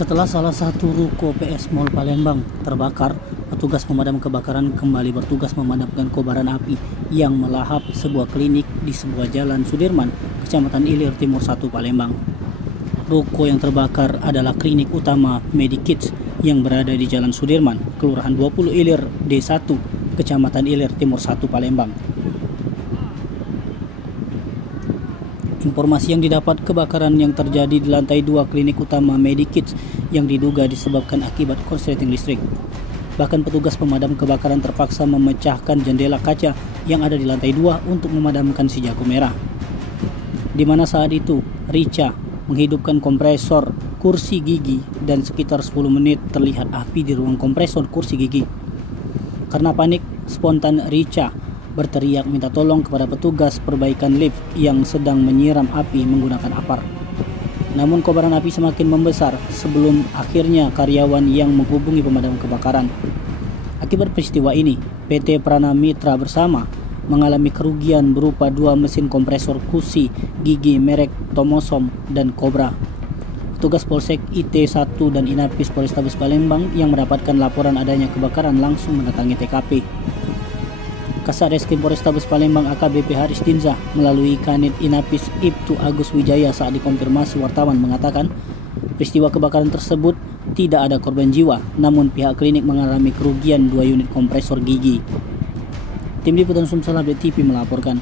Setelah salah satu ruko PS Mall Palembang terbakar, petugas pemadam kebakaran kembali bertugas memadamkan kobaran api yang melahap sebuah klinik di sebuah jalan Sudirman, Kecamatan Ilir Timur 1 Palembang. Ruko yang terbakar adalah klinik utama Medikits yang berada di Jalan Sudirman, Kelurahan 20 Ilir D1, Kecamatan Ilir Timur 1 Palembang. Informasi yang didapat, kebakaran yang terjadi di lantai 2 klinik utama Medikits yang diduga disebabkan akibat korsleting listrik. Bahkan petugas pemadam kebakaran terpaksa memecahkan jendela kaca yang ada di lantai 2 untuk memadamkan si jago merah. Di mana saat itu Rica menghidupkan kompresor kursi gigi dan sekitar 10 menit terlihat api di ruang kompresor kursi gigi. Karena panik, spontan Rica berteriak minta tolong kepada petugas perbaikan lift yang sedang menyiram api menggunakan apar. Namun kobaran api semakin membesar sebelum akhirnya karyawan yang menghubungi pemadam kebakaran. Akibat peristiwa ini, PT Prana Mitra Bersama mengalami kerugian berupa 2 mesin kompresor kursi gigi merek Tomosom dan Cobra. Petugas Polsek IT1 dan Inapis Polrestabes Palembang yang mendapatkan laporan adanya kebakaran langsung mendatangi TKP. Kasat Reskrim Polrestabes Palembang AKBP Haris Dinza melalui Kanit Inapis Ibtu Agus Wijaya saat dikonfirmasi wartawan mengatakan peristiwa kebakaran tersebut tidak ada korban jiwa, namun pihak klinik mengalami kerugian 2 unit kompresor gigi. Tim Liputan Sumsel Update TV melaporkan.